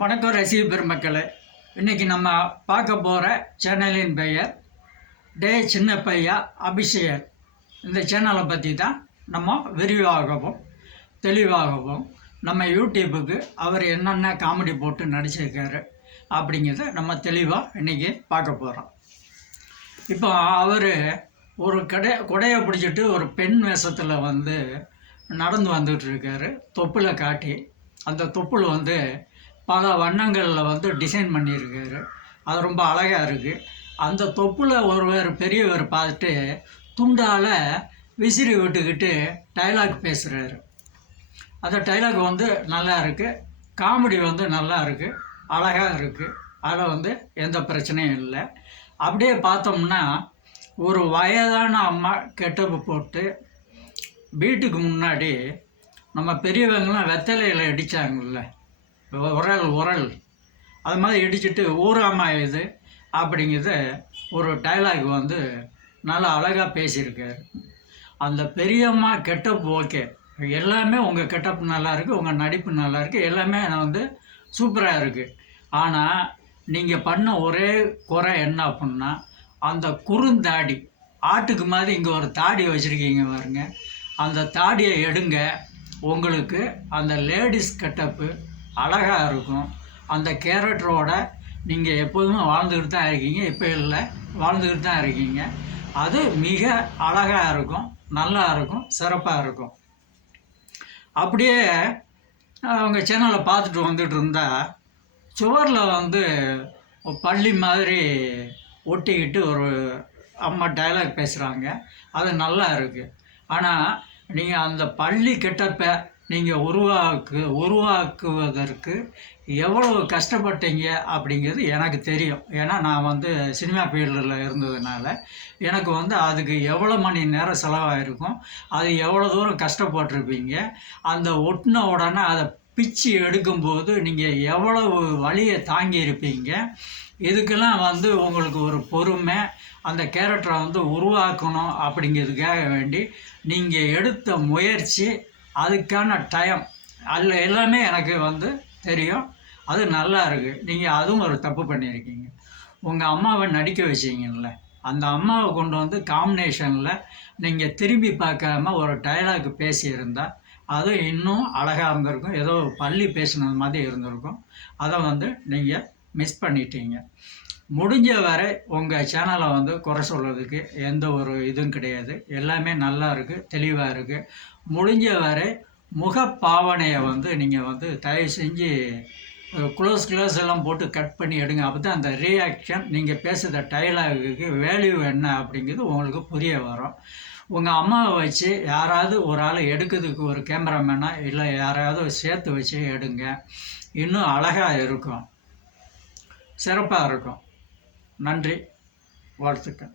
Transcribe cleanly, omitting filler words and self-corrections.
வணக்கம் ரசிக பெருமக்களே. இன்றைக்கி நம்ம பார்க்க போகிற சேனலின் பெயர் டே சின்ன பையா அபிஷேக். இந்த சேனலை பற்றி தான் நம்ம விரிவாகவும் தெளிவாகவும் நம்ம யூடியூப்புக்கு அவர் என்னென்ன காமெடி போட்டு நடிச்சிருக்காரு அப்படிங்கிறத நம்ம தெளிவாக இன்றைக்கி பார்க்க போகிறோம். இப்போ அவர் ஒரு கொடையை பிடிச்சிட்டு ஒரு பெண் வேஷத்தில் நடந்து வந்துகிட்ருக்காரு. தொப்புளை காட்டி அந்த தொப்புள் பல வண்ணங்களில் டிசைன் பண்ணியிருக்காரு. அது ரொம்ப அழகாக இருக்குது. அந்த தொப்புல ஒருவர் பெரியவர் பார்த்துட்டு துண்டால் விசிறி விட்டுக்கிட்டு டைலாக் பேசுகிறாரு. அந்த டைலாக் நல்லா இருக்குது. காமெடி நல்லா இருக்குது, அழகாக இருக்குது. அதில் எந்த பிரச்சனையும் இல்லை. அப்படியே பார்த்தோம்னா ஒரு வயதான அம்மா கெட்டப்பு போட்டு வீட்டுக்கு முன்னாடி நம்ம பெரியவங்களாம் வெத்தலையில் இடித்தாங்கல்ல, உரல் அது மாதிரி இடிச்சிட்டு ஊராமா இது அப்படிங்கிறத ஒரு டைலாக் நல்லா அழகாக பேசியிருக்காரு. அந்த பெரியம்மா கெட்டப் ஓகே, எல்லாமே உங்கள் கெட்டப் நல்லா இருக்குது, உங்கள் நடிப்பு நல்லா இருக்குது, எல்லாமே சூப்பராக இருக்குது. ஆனால் நீங்கள் பண்ண ஒரே குறை என்ன அப்படின்னா அந்த குறுந்தாடி ஆட்டுக்கு மாதிரி இங்கே ஒரு தாடி வச்சுருக்கீங்க பாருங்க. அந்த தாடியை எடுங்க. உங்களுக்கு அந்த லேடிஸ் கெட்டப்பு அழகாக இருக்கும். அந்த கேரக்டரோட நீங்கள் எப்போதுமே வாழ்ந்துக்கிட்டு தான் இருக்கீங்க. இப்போ இல்லை, வாழ்ந்துக்கிட்டு தான் இருக்கீங்க. அது மிக அழகாக இருக்கும், நல்லா இருக்கும், சிறப்பாக இருக்கும். அப்படியே அவங்க சேனலை பார்த்துட்டு வந்துட்டு இருந்தால் சுவரில் பள்ளி மாதிரி ஒட்டிக்கிட்டு ஒரு அம்மா டைலாக் பேசுகிறாங்க. அது நல்லா இருக்குது. ஆனால் நீங்கள் அந்த பள்ளி கெட்டப்பை நீங்கள் உருவாக்குவதற்கு எவ்வளவு கஷ்டப்பட்டீங்க அப்படிங்கிறது எனக்கு தெரியும். ஏன்னா நான் சினிமா ஃபீல்டில் இருந்ததுனால எனக்கு அதுக்கு எவ்வளோ மணி நேரம் செலவாயிருக்கும், அது எவ்வளோ தூரம் கஷ்டப்பட்டிருப்பீங்க. அந்த ஒட்டின உடனே அதை பிச்சு எடுக்கும்போது நீங்கள் எவ்வளவு வலியை தாங்கியிருப்பீங்க. இதுக்கெல்லாம் உங்களுக்கு ஒரு பொறுமை, அந்த கேரக்டரை உருவாக்கணும் அப்படிங்கிறதுக்காக வேண்டி நீங்கள் எடுத்த முயற்சி, அதுக்கான டைம், அதில் எல்லாமே எனக்கு தெரியும். அது நல்லா இருக்குது. நீங்கள் அதுவும் ஒரு தப்பு பண்ணியிருக்கீங்க. உங்கள் அம்மாவை நடிக்க வச்சிங்கல்ல, அந்த அம்மாவை கொண்டு காம்பினேஷனில் நீங்கள் திரும்பி பார்க்காம ஒரு டைலாக் பேசியிருந்தால் அது இன்னும் அழகாக இருந்திருக்கும். ஏதோ பள்ளி பேசினது மாதிரி இருந்திருக்கும். அதை நீங்கள் மிஸ் பண்ணிட்டீங்க. முடிஞ்ச வரை உங்கள் சேனலை குறை சொல்கிறதுக்கு எந்த ஒரு இதுவும் கிடையாது. எல்லாமே நல்லா இருக்குது, தெளிவாக இருக்குது. முடிஞ்ச வரை முகப்பாவனையை நீங்கள் தயவு செஞ்சு க்ளோஸ் எல்லாம் போட்டு கட் பண்ணி எடுங்க. அப்போ தான் அந்த ரியாக்ஷன், நீங்கள் பேசுகிற டைலாகுக்கு வேல்யூ என்ன அப்படிங்கிறது உங்களுக்கு புரிய வரும். உங்கள் அம்மாவை வச்சு யாராவது ஒரு ஆளை எடுக்கிறதுக்கு ஒரு கேமராமேனா இல்லை யாராவது சேர்த்து வச்சு எடுங்க. இன்னும் அழகாக இருக்கும், சிறப்பாக இருக்கும். நன்றி, வாழ்த்துக்கள்.